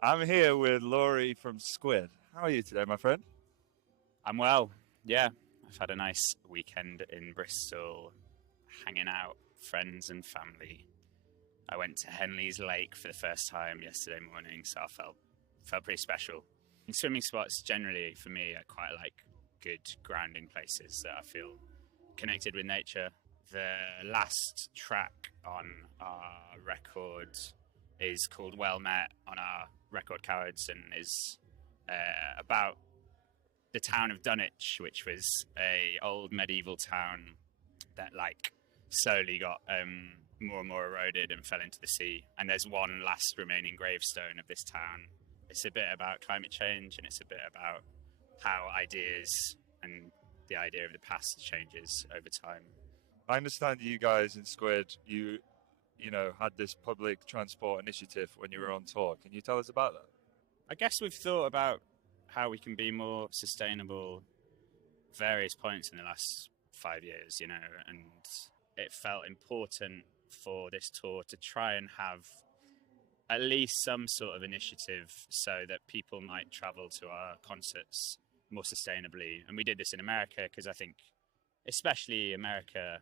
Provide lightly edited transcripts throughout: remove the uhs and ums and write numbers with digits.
I'm here with Laurie from Squid. How are you today, my friend? I'm well. Yeah, I've had a nice weekend in Bristol, hanging out, friends and family. I went to Henley's Lake for the first time yesterday morning, so I felt pretty special. And swimming spots generally for me I quite like good grounding places that I feel connected with nature. The last track on our record is called Well Met on our record Cowards and is about the town of Dunwich, which was a old medieval town that slowly got more and more eroded and fell into the sea. And there's one last remaining gravestone of this town. It's a bit about climate change, and it's a bit about how ideas and the idea of the past changes over time. I understand you guys in Squid, you had this public transport initiative when you were on tour. Can you tell us about that? I guess we've thought about how we can be more sustainable various points in the last 5 years, and it felt important for this tour to try and have at least some sort of initiative so that people might travel to our concerts more sustainably. And we did this in America because I think, especially America,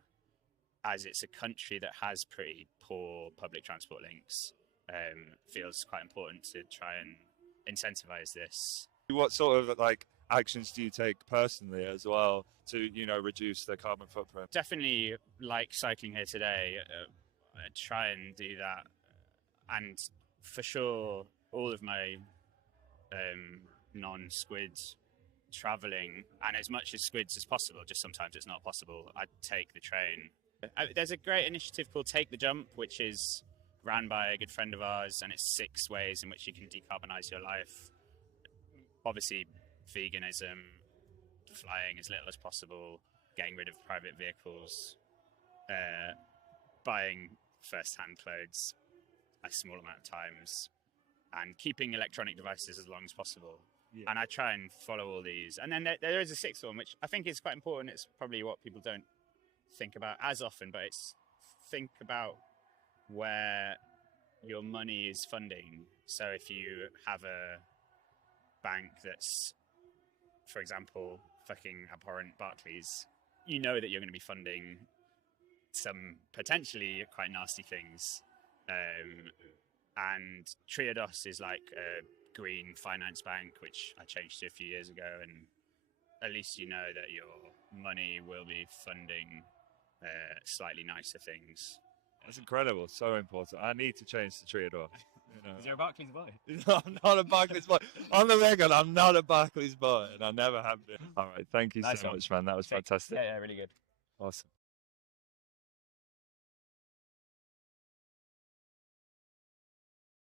as it's a country that has pretty poor public transport links, feels quite important to try and incentivize this. What sort of actions do you take personally as well to reduce the carbon footprint? Definitely, like cycling here today, I try and do that. And for sure, all of my non-Squid traveling, and as much as Squids as possible, just sometimes it's not possible, I take the train. There's a great initiative called Take the Jump, which is ran by a good friend of ours, and it's 6 ways in which you can decarbonize your life. Obviously, veganism, flying as little as possible, getting rid of private vehicles, buying first-hand clothes a small amount of times, and keeping electronic devices as long as possible. Yeah. And I try and follow all these. And then there is a 6th one, which I think is quite important. It's probably what people don't think about as often, but it's think about where your money is funding. So if you have a bank that's, for example, fucking abhorrent Barclays, you know that you're going to be funding some potentially quite nasty things. And Triodos is like a green finance bank, which I changed to a few years ago, and at least you know that your money will be funding slightly nicer things. That's incredible. So important. I need to change to Triador. Is there a Barclays boy? I'm not a Barclays boy. On the record, I'm not a Barclays boy, and I never have been. All right. Thank you Nice so one. much, man. That was fantastic. Yeah, really good. Awesome.